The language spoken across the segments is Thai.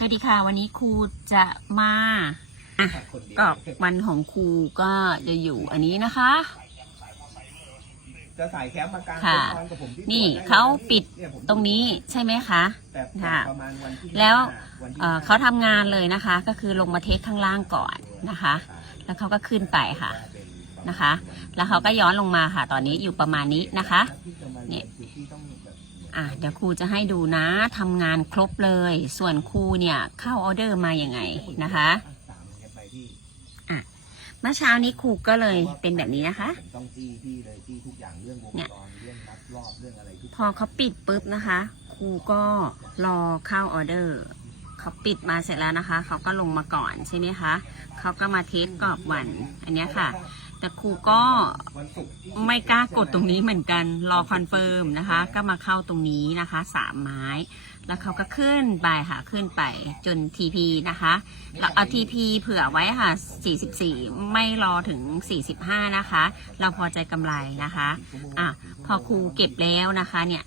สวัสดีค่ะ วันนี้ครูจะมาอะกรอบวันของครูก็จะอยู่อันนี้นะคะ จะใส่แคมป์มากลางค่ะนอนกับผมที่นี่สวได้เขาปิดเนี่ยผมตรงนี้ใช่ไหมคะ แต่ค่ะประมาณวันที่แล้ว ห้าวันที่เอ่อห้เขาทำงานเลยนะคะ ก็คือลงมาเทสข้างล่างก่อนนะคะ แล้วเขาก็ขึ้นไปค่ะนะคะ แล้วเขาก็ย้อนลงมาค่ะ ตอนนี้อยู่ประมาณนี้นะคะ ที่จะมาเนี่ยคือที่ ต้องแบบอะเดี๋ยวครูจะให้ดูนะทำงานครบเลย ส่วนครูเนี่ยเข้าออเดอร์มาอย่างไงนะคะสามเงี้ยไปที่เมื่อเช้านี้ครูก็เลยเป็นแบบนี้นะคะ ผมต้องจี้พี่เลยจี้ทุกอย่างเรื่องวงเนี่ยจรเรื่องนับรอบเรื่องอะไรทุกพอเขาปิดปุ๊บนะคะครูก็รอเข้าออเดอร์เขาปิดมาเสร็จแล้วนะคะ เขาก็ลงมาก่อนใช่ไหมคะเขาก็มาเทสกรอบวันอันเนี้ยค่ะแต่ครูก็วั นศุกร์ไม่กล้ากดตรงนี้เหมือนกัน รอคอนเฟิร์มนะคะ ก็มาเข้าตรงนี้นะคะสามไม้ แล้วเขาก็ขึ้นไปค่ะขึ้นไปจน TP นะคะเราเอา TP เผื่อไว้ค่ะ 44 ไม่รอถึง 45 นะคะ เราพอใจกำไรนะคะอะพอครูเก็บแล้วนะคะเนี่ย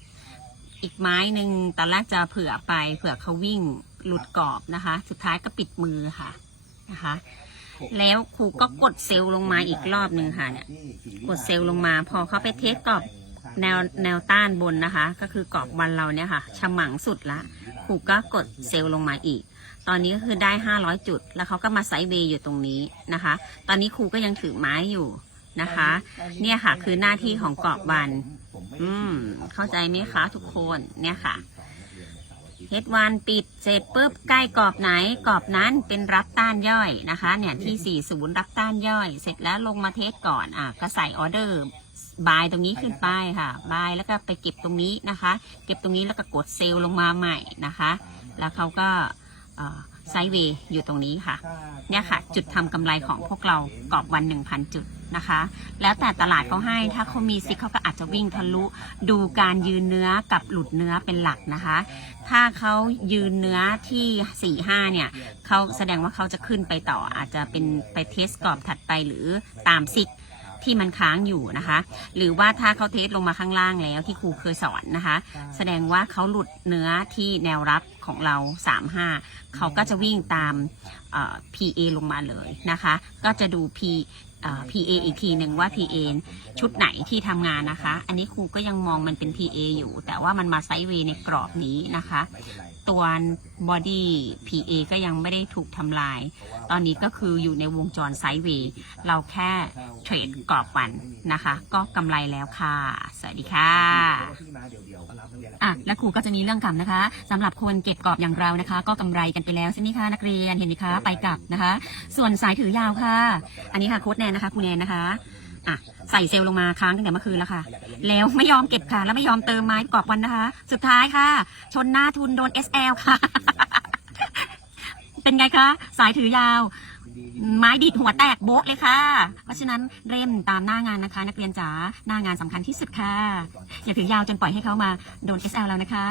อีกไม้หนึ่งตอนแรกจะเผื่อไปเผื่อเขาวิ่งหลุดกรอบนะคะ สุดท้ายก็ปิดมือค่ะนะคะ แล้วครูก็กดเซลล์ลงมาอีกรอบหนึ่งค่ะเนี่ย กดเซลล์ลงมา พอเขาไปเทสกรอบแนวแนวต้านบนนะคะ ก็คือกรอบวันเราเนี่ยค่ะฉมังสุดละครูก็กดเซลล์ลงมาอีก ตอนนี้ก็คือได้ 500 จุด แล้วเขาก็มาไซด์เวย์อยู่ตรงนี้นะคะ ตอนนี้ครูก็ยังถือไม้อยู่นะคะ เนี่ยค่ะคือหน้าที่ของกรอบวัน อืม เข้าใจไหมคะทุกคนเนี่ยค่ะ เฮดวันปิดเสร็จปุ๊บใกล้กรอบไหนกรอบนั้นเป็นรับต้านย่อยนะคะ เนี่ยที่ 40 รับต้านย่อย เสร็จแล้วลงมาเทสก่อนอะก็ใส่ออเดอร์บายตรงนี้ขึ้นไปค่ะบายแล้วก็ไปเก็บตรงนี้นะคะ เก็บตรงนี้แล้วก็กดเซลล์ลงมาใหม่นะคะ แล้วเขาก็ไซด์เวย์อยู่ตรงนี้ค่ะ เนี่ยค่ะ จุดทำกำไรของพวกเรากรอบวัน 1,000 จุด นะคะ แล้วแต่ตลาดเขาให้ถ้าเขามีซิกเขาก็อาจจะวิ่งทะลุดูการยืนเนื้อกับหลุดเนื้อเป็นหลักนะคะ ถ้าเขายืนเนื้อที่ 4 5 เนี่ยเขาแสดงว่าเขาจะขึ้นไปต่ออาจจะเป็นไปเทสกรอบถัดไปหรือตามซิกที่มันค้างอยู่นะคะ หรือว่าถ้าเขาเทสลงมาข้างล่างแล้วที่ครูเคยสอนนะคะ แสดงว่าเขาหลุดเนื้อที่แนวรับของเรา 3-5 เขาก็จะวิ่งตาม PA ลงมาเลยนะคะ ก็จะดู P PA อีกทีหนึ่งว่า PA ชุดไหนที่ทำงานนะคะ อันนี้ครูก็ยังมองมันเป็น PA อยู่ แต่ว่ามันมาไซด์เวย์ในกรอบนี้นะคะ ตัวบอดี้ PA ก็ยังไม่ได้ถูกทำลาย ตอนนี้ก็คืออยู่ในวงจรไซด์เวย์เราแค่เทรดกรอบวันนะคะ ก็กำไรแล้วค่ะ สวัสดีค่ะอะและครูก็จะมีเรื่องกำนะคะสำหรับคนเก็บกรอบอย่างเรานะคะ ก็กำไรกันไปแล้วใช่ไหมคะนักเรียนเห็นไหมคะไปกลับนะคะ ส่วนสายถือยาวค่ะ อันนี้ค่ะโค้ดแนนนะคะครูแนนนะคะ อะใส่เซลล์ลงมาค้างตั้งแต่เมื่อคืนแล้วค่ะ แล้วไม่ยอมเก็บค่ะ แล้วไม่ยอมเติมไม้กรอบวันนะคะ สุดท้ายค่ะ ชนหน้าทุนโดน SL ค่ะ เป็นไงคะ สายถือยาว ไม้ดิดหัวแตกโบ๊ะเลยค่ะ เพราะฉะนั้นเร่มตามหน้างานนะคะ นักเรียนจ๋าหน้างานสำคัญที่สุดค่ะ อย่าถือยาวจนปล่อยให้เขามาโดน SL แล้วนะคะ